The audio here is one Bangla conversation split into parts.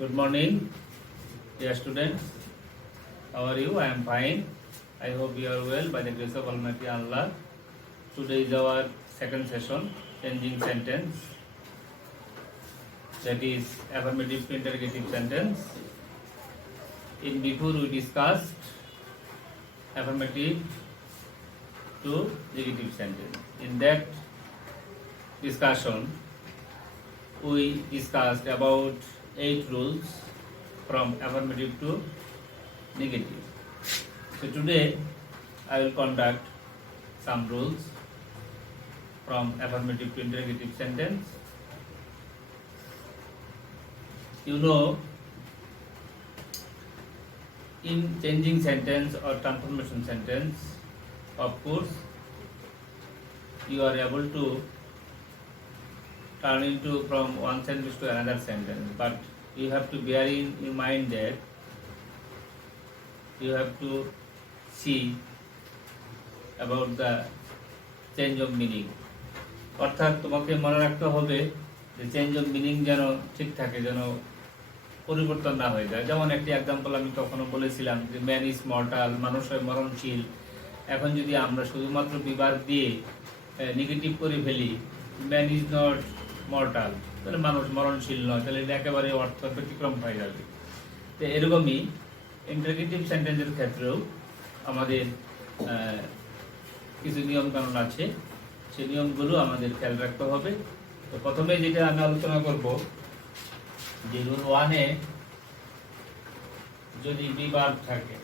Good morning, dear students. How are you? I am fine. I hope you are well by the grace of Almighty Allah. Today is our second session, changing sentence. That is affirmative to interrogative sentence. In before we discussed affirmative to negative sentence. In that discussion, we discussed about 8 rules from affirmative to negative. So today I will conduct some rules from affirmative to interrogative sentence. You know, in changing sentence or transformation sentence, of course, you are able to turn into from one sentence to another sentence, but you have to bear in mind that you have to see about the change of meaning. অর্থাৎ তোমাকে মনে রাখতে হবে যে চেঞ্জ অফ মিনিং যেন ঠিক থাকে, যেন পরিবর্তন না হয়ে যায়। যেমন একটি এক্সাম্পল আমি তখনও বলেছিলাম যে ম্যান ইজ মর্টাল, মানুষ হয় মরণশীল। এখন যদি আমরা শুধুমাত্র বিভাগ দিয়ে নেগেটিভ করে ফেলি, ম্যান ইজ নট মর্টাল, তাহলে মানুষ মরণশীল নয়, তাহলে এটা একেবারে অর্থ ব্যতিক্রম হয়ে যাবে। তো এরকমই ইন্টারোগেটিভ সেন্টেন্সের ক্ষেত্রেও আমাদের কিছু নিয়মকানুন আছে, সেই নিয়মগুলো আমাদের খেয়াল রাখতে হবে। তো প্রথমে যেটা আমি আলোচনা করব যে রুল 1-এ যদি বিভাগ থাকে,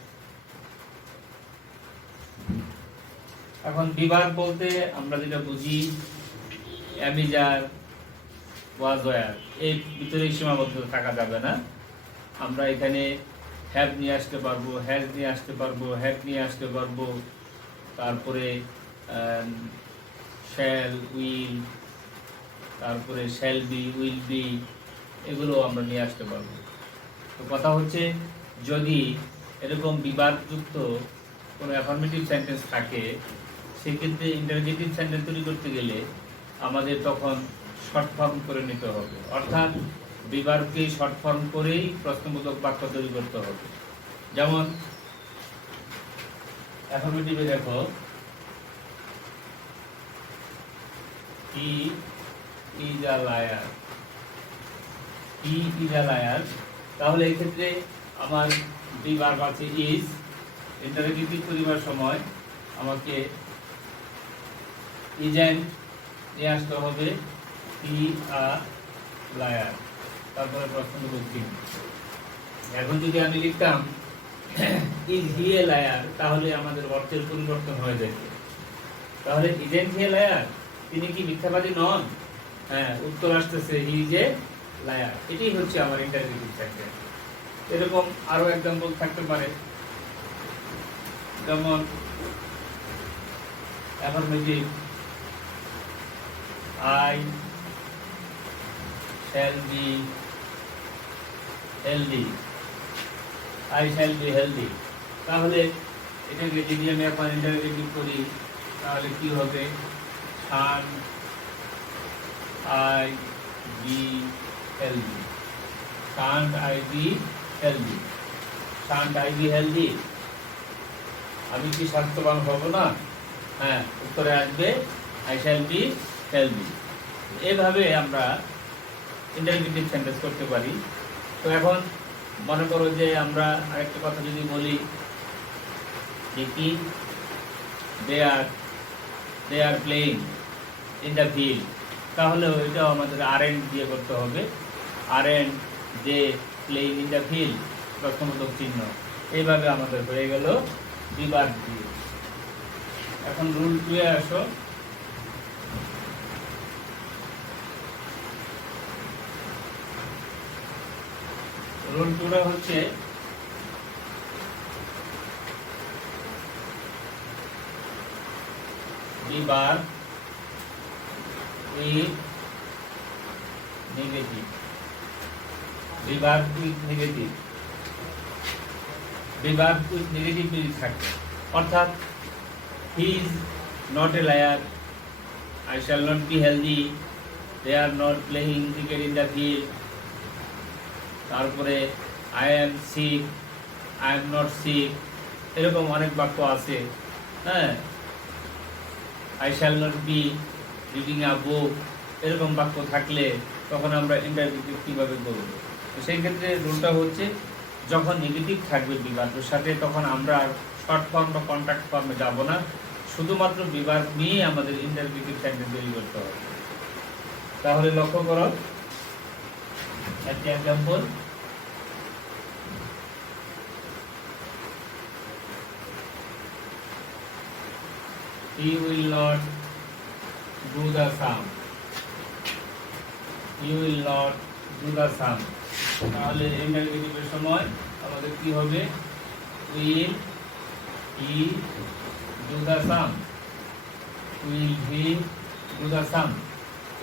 এখন বিভাগ বলতে আমরা যেটা বুঝি অ্যামিজার, ওয়াজয়ার, এর ভিতরে সীমাবদ্ধ থাকা যাবে না। আমরা এখানে হ্যাভ নিয়ে আসতে পারবো, হ্যাজ নিয়ে আসতে পারবো, হ্যাভ নিয়ে আসতে পারবো, তারপরে শ্যাল, উইল, তারপরে শ্যাল বি, উইল বি, এগুলো আমরা নিয়ে আসতে পারবো। তো কথা হচ্ছে যদি এরকম বিভাগযুক্ত কোনো অ্যাফার্মেটিভ সেন্টেন্স থাকে, সেক্ষেত্রে ইন্টারোগেটিভ সেন্টেন্স তৈরি করতে গেলে আমাদের তখন শর্ট ফর্ম করে নিতে হবে, অর্থাৎ বিভাগকে শর্ট ফর্ম করেই প্রশ্নবোধক বাক্য তৈরি করতে হবে। যেমন অ্যাফার্মেটিভে দেখো he is a liar, he is a liar, তাহলে এই ক্ষেত্রে আমার বিভাগ আছে ইজ, ইন্টারোগেটিভ করিবার সময় আমাকে ইজেন্ট নিয়ে আসতে হবে, হি আ লায়ার, তারপরে প্রশ্নবোধক চিহ্ন। এখন যদি আমি লিখতাম ইজ হি এ লায়ার, তাহলে আমাদের অর্থের পরিবর্তন হয়ে যেত। তাহলে ইজেন্ট হি এ লায়ার, তিনি কি মিথ্যাবাদী নন? হ্যাঁ, উত্তর আসতেছে হি ইজ এ লায়ার। এটাই হচ্ছে আমার ইন্টারোগেটিভ সেন্টেন্স। এরকম আরো এক্সাম্পল থাকতে পারে, যেমন affirmative I shall be healthy, I shall be healthy, তাহলে এটাকে যদি আমি এখন ইন্টারোগেটিভ করি তাহলে কি হবে? shall I be healthy, shan't I be healthy, shan't I be healthy, আমি কি স্বাস্থ্যবান হব না? হ্যাঁ, উত্তরে আসবে I shall be healthy। এইভাবে আমরা ইন্টারোগেটিভ সেন্টেন্স করতে পারি। তো এখন মনে করো যে আমরা আরেকটা কথা যদি বলি যে কি they are playing in the field, তাহলে ওইটাও আমাদের আরএন্ড দিয়ে করতে হবে। আরএন্ড they playing in the field, প্রশ্নবোধক চিহ্ন। এইভাবে আমাদের হয়ে গেল বিভাগ দিয়ে। এখন রুল 2-এ আসো। রুল 2 হচ্ছে বিভাগ উইথ নেগেটিভ, বিভাগ উইথ নেগেটিভ, বিভাগ উইথ নেগেটিভ যদি থাকে, অর্থাৎ he is not a liar, I shall not be healthy, they are not playing cricket in the field, তারপরে I am sick, I am not sick, এরকম অনেক বাক্য আছে। হ্যাঁ, I shall not be reading a book, এরকম বাক্য থাকলে তখন আমরা ইন্টারভিউ কীভাবে করব? তো সেই ক্ষেত্রে রুলটা হচ্ছে যখন নেগেটিভ থাকবে বিভাগের সাথে তখন আমরা শর্ট ফর্ম বা কন্ট্যাক্ট ফর্মে যাব না, শুধুমাত্র বিভাগ নিয়ে আমাদের ইন্টারভিউ সেন্টেন্স তৈরি করতে হবে। তাহলে লক্ষ্য করো একটা example, he will not do the sum, he will not do the sum। তাহলে ইন্টারভিউয়ের সময় আমাদের কি হবে? will he do the sum, will he do the sum,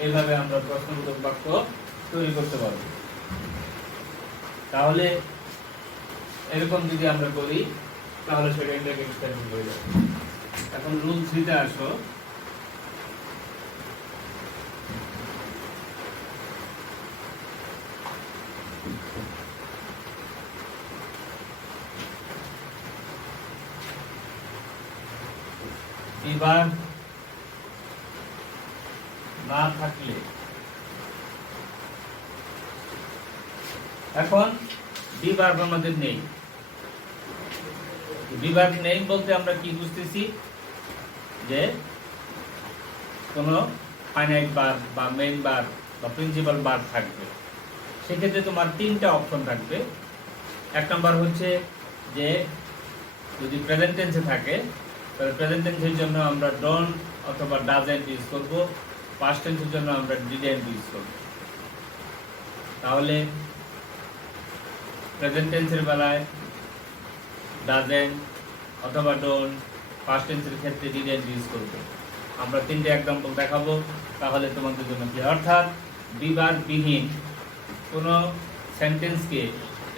এইভাবে আমরা প্রশ্নবোধক বাক্য তৈরি করতে পারব। তাহলে এরকম যদি আমরা করি তাহলে সেটা ইন্টারভিউ সেন্টেন্স হয়ে যাবে। এখন রুল 3 তে আসো। বিভাগ না থাকলে, এখন বিভাগ আমাদের নেই। বিভাগ নেই বলতে আমরা কি বুঝতেছি? যে কোনো ফাইনাইট বার বা মেইন বার বা প্রিন্সিপাল বার থাকবে। সেক্ষেত্রে তোমার 3টা অপশন থাকবে। এক নম্বর হচ্ছে যে যদি প্রেজেন্ট টেন্সে থাকে তাহলে প্রেজেন্ট টেন্সের জন্য আমরা ডোন্ট অথবা ডাজন্ট ইউজ করব, পাস্ট টেন্সের জন্য আমরা ডিডন্ট ইউজ করব। তাহলে প্রেজেন্ট টেন্সের বেলায় ডাজন্ট অথবা ডোন্ট, পাস্ট টেন্সের ক্ষেত্রে ডিডন্ট ইউজ করব। আমরা 3টে এক্সাম্পল দেখাবো, তাহলে তোমাদের জন্য কি, অর্থাৎ বিভাগবিহীন কোনো সেন্টেন্সকে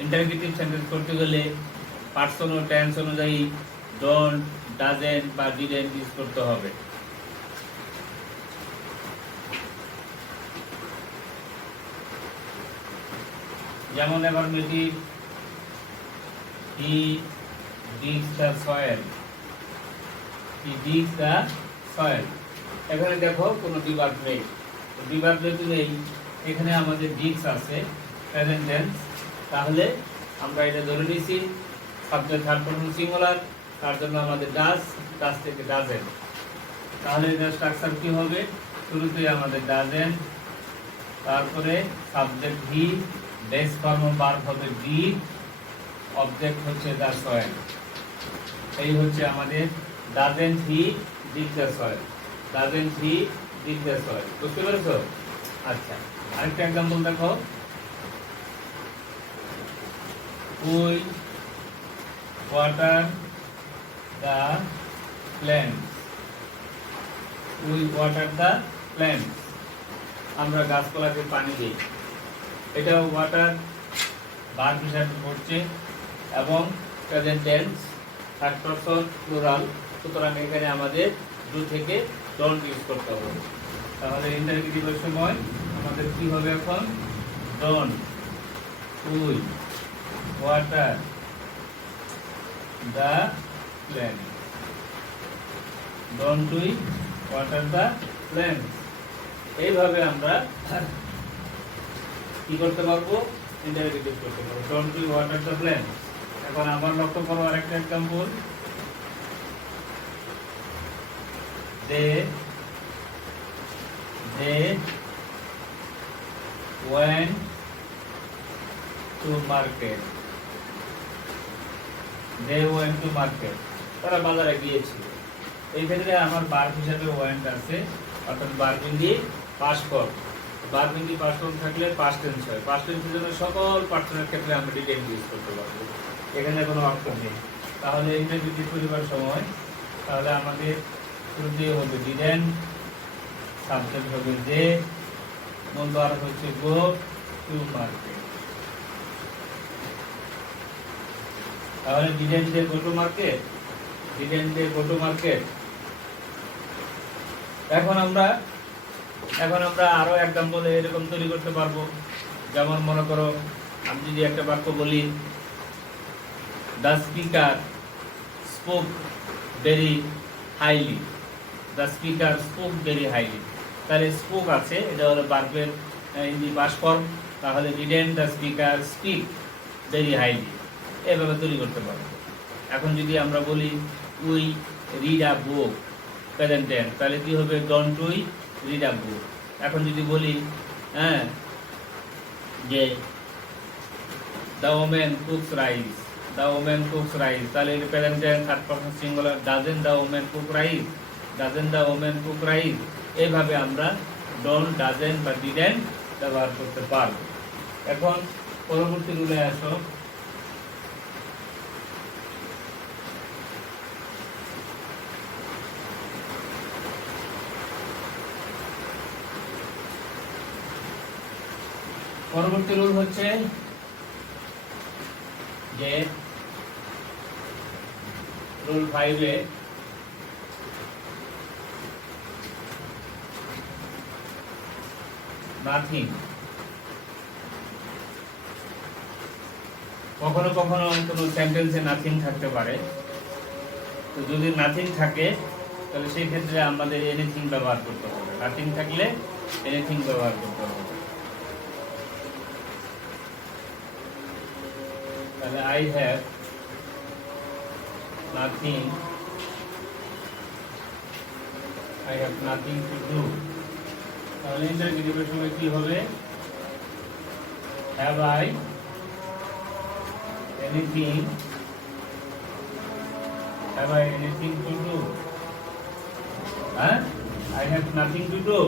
ইন্টারোগেটিভ সেন্টেন্স করতে গেলে পার্সন ও টেন্স অনুযায়ী ডোন্ট, ডাজন্ট বা ডিডন্ট ইউজ করতে হবে। যেমন affirmative, he digs the soil, he digs the soil। এখানে দেখো কোনো বিভাগ নেই, বিভাগ যেহেতু নেই এখানে আমাদের ডিগস আছে প্রেজেন্ট টেন্স, তাহলে আমরা এটা ধরে নিয়েছি সাবজেক্ট থার্ড পারসন সিঙ্গুলার, তার জন্য আমাদের ডাজ, ডাজ থেকে ডাজেন্ট। তাহলে এটা স্ট্রাকচার কি হবে? শুরুতে আমাদের ডাজেন্ট, তারপরে subject he, base form verb হবে ডিড, অবজেক্ট হচ্ছে দ্য সয়েল। এই হচ্ছে আমাদের doesn't he dig the soil, doesn't he dig the soil. বুঝতে পেরেছো? আচ্ছা, আরেকটা এক্সাম্পল দেখো, we water the plants, we water the plants, আমরা গাছপালাকে পানি দিই। এটা ওয়াটার ভার্ব হিসাবে পড়ছে এবং present tense third person plural, সুতরাং এখানে আমাদের ডু থেকে ডোন্ট ইউজ করতে হবে। তাহলে ইন্টারোগেটিভের সময় আমাদের কি হবে? এখন don't we water the plant, don't we water the plant. এইভাবে আমরা কি করতে পারবো? ইন্টারোগেটিভ করতে পারবো, don't we water the plant. এখন আবার লক্ষ্য করো আরেকটা example, they went to market, they went to market, তারা বাজারে গিয়েছিল। এই ক্ষেত্রে আমার ভার্ব হিসাবে ওয়েন্ট আছে, অর্থাৎ verb in the past form. Verb in the past form থাকলে পাস্ট টেন্স হয়, পাস্ট টেন্সের জন্য সকল পার্সনের ক্ষেত্রে আমরা ডিডেন্ট ইউজ করতে পারবো, এখানে কোনো অর্থ নেই। তাহলে ইন্টারোগেটিভ করিবার সময় তাহলে আমাদের শুরুতে হবে ডিডেন্ট, সাবজেক্ট হবে যে, মূল ভার্ব হচ্ছে গো টু মার্কেট। তাহলে didn't they go to market, didn't they go to market. এখন আমরা আরো এক্সাম্পল এরকম তৈরি করতে পারবো। যেমন মনে করো আমি যদি একটা বাক্য বলি, the speaker spoke very highly, the speaker spoke very highly, তাহলে স্পোক আছে, এটা হলো ভার্বের ইন দি পাস্ট ফর্ম, তাহলে didn't the speaker speak very highly, এভাবে তৈরি করতে পারবো। এখন যদি আমরা বলি we read a book present tense, তাহলে কি হবে, ডোন্ট উই রিড আ বুক। এখন যদি বলি হ্যাঁ যে the women cooks rice, the women cooks rice, তাহলে এটা present tense third person singular, doesn't the women cook rice, doesn't the women cook rice, এইভাবে আমরা ডোন্ট, ডাজেন্ট বা ডিডেন্ট ব্যবহার করতে পারবো। এখন পরবর্তী রুলে আসো। পরবর্তী রুল হচ্ছে যে রুল 5-এ নাথিং, কখনো কখনো কোনো সেন্টেন্সে নাথিং থাকতে পারে, তো যদি নাথিং থাকে তাহলে সেই ক্ষেত্রে আমাদের এনিথিং ব্যবহার করতে হবে, নাথিং থাকলে এনিথিং ব্যবহার করতে হবে। তাহলে I have nothing to do, তাহলে ইন্টারগেটিভের সময় কি হবে, have I anything to do, হ্যাঁ I have nothing to do,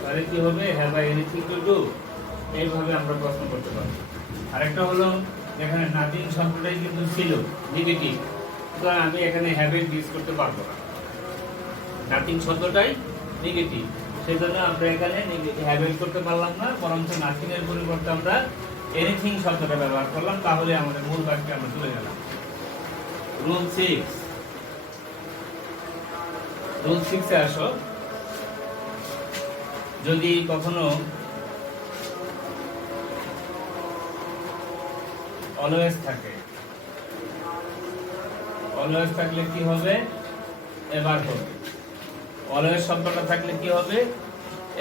তাহলে কি হবে, have I anything to do, এইভাবে আমরা প্রশ্ন করতে পারি। আরেকটা হলো এখানে নাথিং শব্দটাই কিন্তু ছিল নেগেটিভ, সুতরাং আমি এখানে হ্যাভ এর ইউজ করতে পারবো না, নাথিং শব্দটাই নেগেটিভ, সেজন্য আমরা এখানে হ্যাভ এর করতে পারলাম না, বরং নাথিং এর পরিবর্তে আমরা এনিথিং শব্দটা ব্যবহার করলাম, তাহলে আমাদের মূল বাক্যে আমরা চলে গেলাম। রুল 6 এ আসো। যদি কখনো অলওয়েজ থাকে, অলওয়েজ থাকলে কি হবে, এবার হবে, অলওয়েজ শব্দটা থাকলে কি হবে,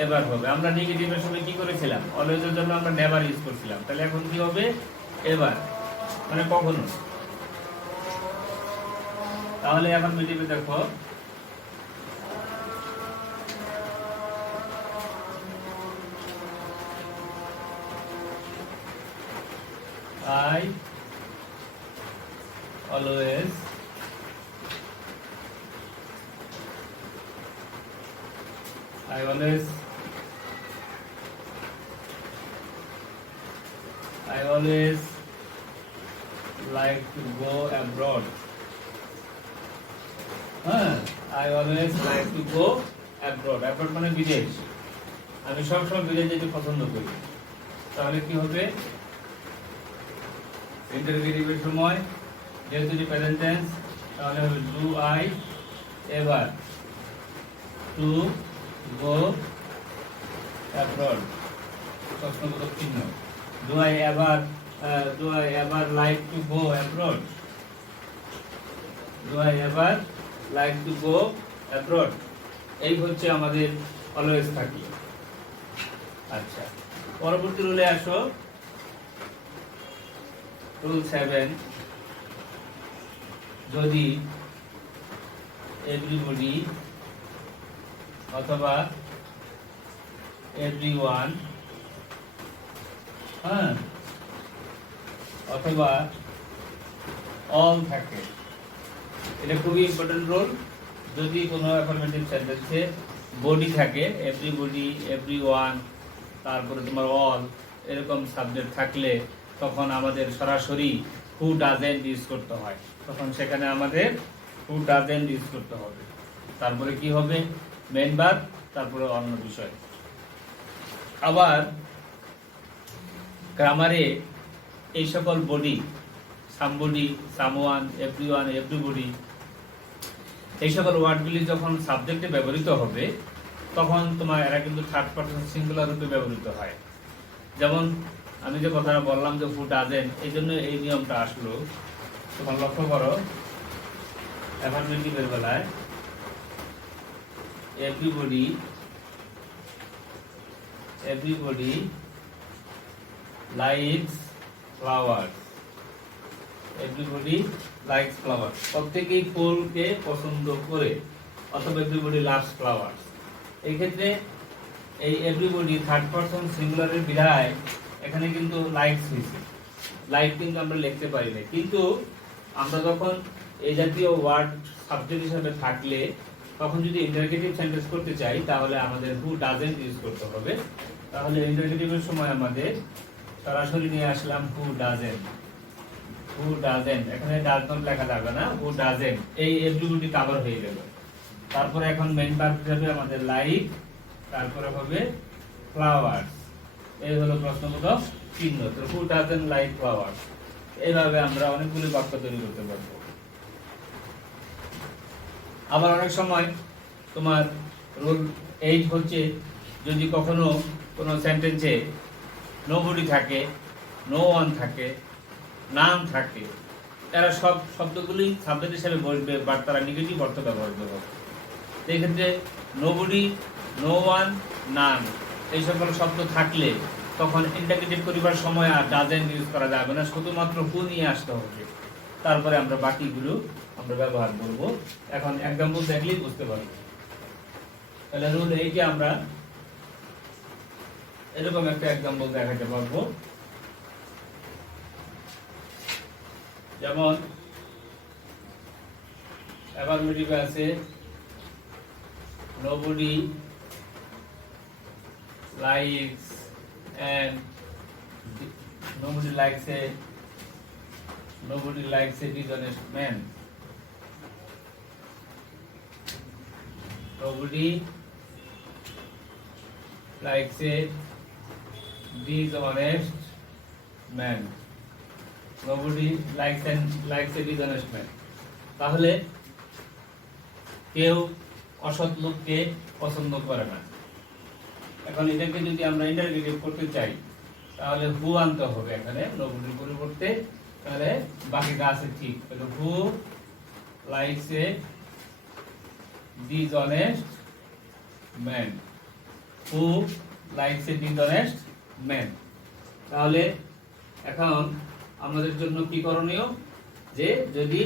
এবার হবে। আমরা নেগেটিভের সময় কি করেছিলাম, অলওয়েজের জন্য আমরা নেভার ইউজ করছিলাম, তাহলে এখন কি হবে, এবার, মানে কখনো। তাহলে এখন মিলিয়ে দেখো, I always like to go abroad. I always like to go abroad. Abroad মানে বিদেশ, আমি সবসময় বিদেশ যেতে পছন্দ করি। তাহলে কি হবে, ইন্টারগেটিভের সময় যেহেতু প্রেজেন্ট টেন্স, তাহলে হবে do I ever to go abroad, প্রশ্নবোধক চিহ্ন, do I ever like to go abroad, do I ever like to go abroad, এই হচ্ছে আমাদের অলওয়েজ থাকি। আচ্ছা, পরবর্তী রুলে আসো। রুল 7, যদি এভরিবডি অথবা এভরিওয়ান, অথবা অল থাকে, এটা খুবই ইম্পর্টেন্ট রুল। যদি কোনো অ্যাফার্মেটিভ সেন্টেন্সে বডি থাকে, এভরিবডি, এভরিওয়ান, তারপরে তোমার অল, এরকম সাবজেক্ট থাকলে তখন আমাদের সরাসরি হু ডাজেন্ট ইউজ করতে হয়, তখন সেখানে আমাদের হু ডাজেন্ট ইউজ করতে হবে, তারপরে কি হবে, মেইন ভার্ব, তারপরে অন্য বিষয়। আবার গ্রামারে এই সকল body, somebody, someone, everyone, everybody, এই সকল ওয়ার্ডগুলি যখন সাবজেক্টে ব্যবহৃত হবে তখন তোমার এরা কিন্তু থার্ড পারসন সিঙ্গুলার রূপে ব্যবহৃত হয়। যেমন আমি যে কথাটা বললাম যে হু ডাজেন্ট, এই জন্য এই নিয়মটা আসলো। তোমার লক্ষ্য করো অ্যাফার্মেটিভের বেলায় everybody likes flowers, everybody likes flowers, প্রত্যেকেই ফুলকে পছন্দ করে, অথবা এভরিবডি লাভস ফ্লাওয়ার্স। এই ক্ষেত্রে এই এভরিবডি থার্ড পারসন সিঙ্গুলারের বিধায় এখানে কিন্তু লাইকস হয়েছে। লাইক কিন্তু আমরা লিখতে পারি না, কিন্তু আমরা যখন এই জাতীয় ওয়ার্ড সাবজেক্ট হিসেবে থাকলে তখন যদি ইন্টারগেটিভ সেন্টেন্স করতে চাই তাহলে আমাদের হু ডাজেন্ট ইউজ করতে হবে। তাহলে ইন্টারগেটিভের সময় আমাদের সরাসরি নিয়ে আসলাম হু ডাজেন্ট। এখানে ডাজ নট লেখা যাবে না, হু ডাজেন্ট, এই এভরিবডি কভার হয়ে যাবে। তারপরে এখন মেইন ভার্ব হিসেবে আমাদের লাইক, তারপরে হবে ফ্লাওয়ার্স। এই হলো প্রশ্নবোধক চিহ্ন। তো হু ডাজেন্ট লাইক ফ্লাওয়ার্স, এইভাবে আমরা অনেকগুলো বাক্য তৈরি করতে পারবো। আবার অনেক সময় তোমার রুল 8 হচ্ছে, যদি কখনো কোনো সেন্টেন্সে নোবডি থাকে, নো ওয়ান থাকে, নাম থাকে, এরা সব শব্দগুলি সাবজেক্ট হিসেবে বসবে, বাট তারা নেগেটিভ অর্থ ব্যবহার করবে। সেই ক্ষেত্রে নোবডি, নো ওয়ান, নান এই সকল শব্দ থাকলে তখন ইন্টারগেটিভ করিবার সময় আর ডাজেন্ট ইউজ করা যাবে না, শুধুমাত্র হু নিয়ে আসতে হবে। তারপরে আমরা বাকিগুলো আমরা ব্যবহার করব। এখন এক্সাম্পল দেখলেই বুঝতে পারবো। তাহলে রুল 8 আমরা এরকম একটা এক্সাম্পল দেখাতে পারবো। যেমন অ্যাফার্মেটিভ আছে nobody likes and nobody likes a dishonest man. Nobody likes a dishonest man. Nobody likes a dishonest man. তাহলে কেউ অসৎ লোককে পছন্দ করে না। এখন এটাকে যদি আমরা ইন্টারগেটিভ করতে চাই তাহলে হু আনতে হবে এখানে নোবডির পরিবর্তে, তাহলে বাকিটা আছে ঠিক। তাহলে who likes a dishonest man, who likes a dishonest man. তাহলে এখন আমাদের জন্য কি করণীয়, যে যদি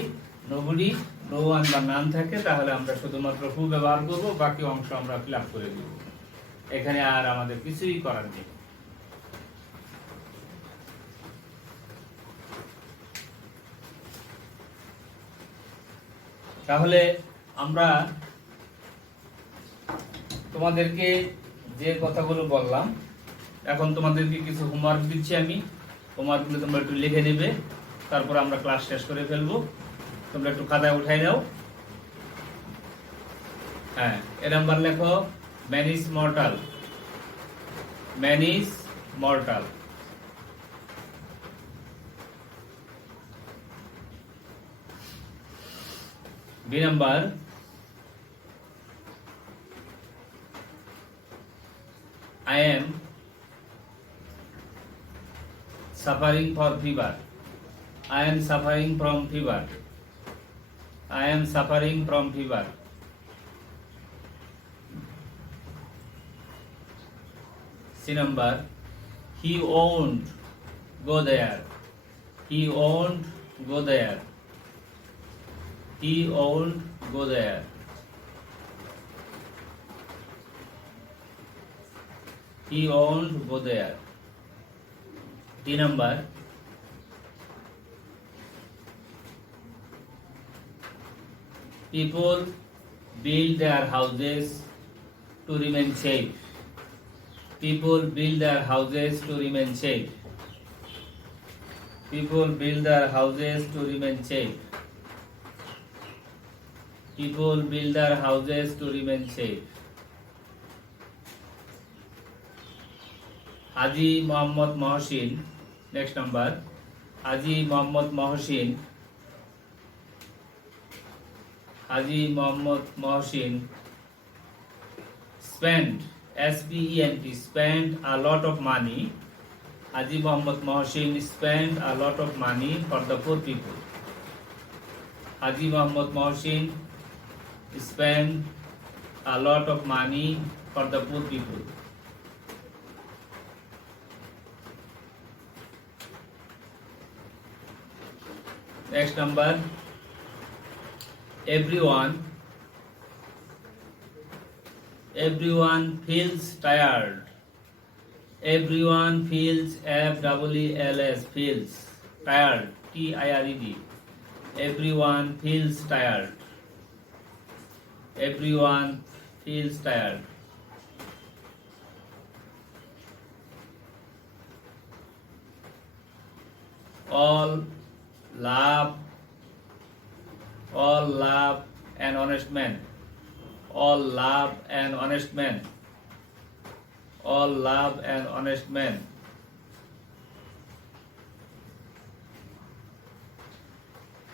নোবডি, নো ওয়ান বা নাম থাকে তাহলে আমরা শুধুমাত্র হু ব্যবহার করব, বাকি অংশ আমরা ফিল আপ করে দিব। এখানে আর আমাদের কিছুই করার নেই। তাহলে আমরা তোমাদেরকে যে কথাগুলো বললাম, এখন তোমাদেরকে কিছু হোমওয়ার্ক দিচ্ছি আমি। হোমওয়ার্কগুলো তোমরা একটু লিখে নেবে, তারপর আমরা ক্লাস শেষ করে ফেলবো। তোমরা একটু খাতায় উঠাই নাও। হ্যাঁ, এ নাম্বার লেখো, man is mortal. Man is mortal. B number, I am suffering for fever. I am suffering from fever. I am suffering from fever. C number, he won't go there. He won't go there. He won't go there. He won't go there. D number, people build their houses to remain safe. People build their houses to remain safe. People build their houses to remain safe. People build their houses to remain safe. Haji Muhammad Mohsin, next number, Haji Muhammad Mohsin, Haji Muhammad Mohsin spent, spent a lot of money Haji Muhammad Mohsin spent a lot of money for the poor people. Haji Muhammad Mohsin spent a lot of money for the poor people. Next number, everyone feels tired. Everyone feels, F-E-E-L-S, feels, tired, T-I-R-E-D. Everyone feels tired. Everyone feels tired. All love an honest man. All love an honest man. All love an honest man.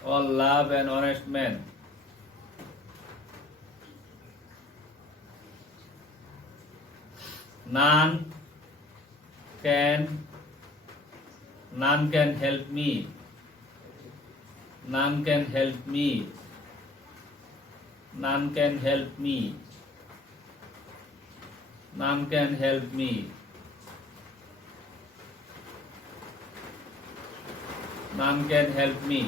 All love an honest man. None can help me. None can help me. None can help me. None can help me. None can help me.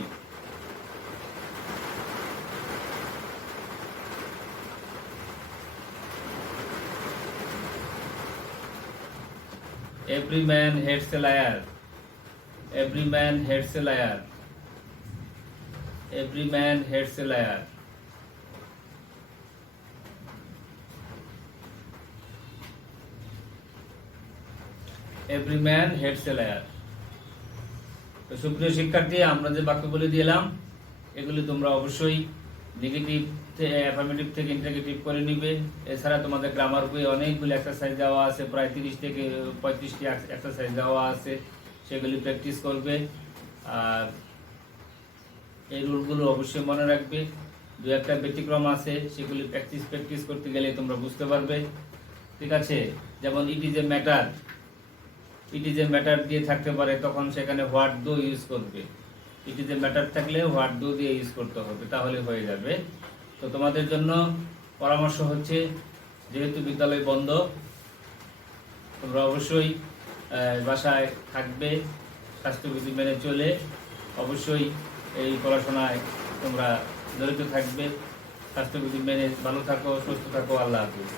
Every man hates a liar. Every man hates a liar. Every man hates a liar. Every man hates a liar. তো সুপ্রিয় শিক্ষার্থী, আমরা যে বাক্যগুলি দিলাম এগুলি তোমরা অবশ্যই নেগেটিভ অ্যাফার্মেটিভ থেকে ইন্টারগেটিভ করে নিবে। এছাড়া তোমাদের গ্রামার বইয়ে অনেকগুলি এক্সারসাইজ দেওয়া আছে, প্রায় 30 থেকে 35টি এক্সারসাইজ দেওয়া আছে, সেগুলি প্র্যাকটিস করবে। আর এই রুলগুলো অবশ্যই মনে রাখবে। দু একটা ব্যতিক্রম আছে, সেগুলি প্র্যাকটিস করতে গেলে তোমরা বুঝতে পারবে। ঠিক আছে, যেমন it is a matter, it is a matter দিয়ে থাকতে পারে, তখন সেখানে হোয়াট ডু ইউজ করবে। ইট ইজ এ ম্যাটার থাকলে হোয়াট ডু দিয়ে ইউজ করতে হবে, তাহলে হয়ে যাবে। তো তোমাদের জন্য পরামর্শ হচ্ছে, যেহেতু বিদ্যালয় বন্ধ, তোমরা অবশ্যই বাসায় থাকবে, স্বাস্থ্যবিধি মেনে চলে অবশ্যই এই পড়াশোনায় তোমরা জড়িত থাকবে। স্বাস্থ্যবিধি মেনে ভালো থাকো, সুস্থ থাকো। আল্লাহ হাফিজ।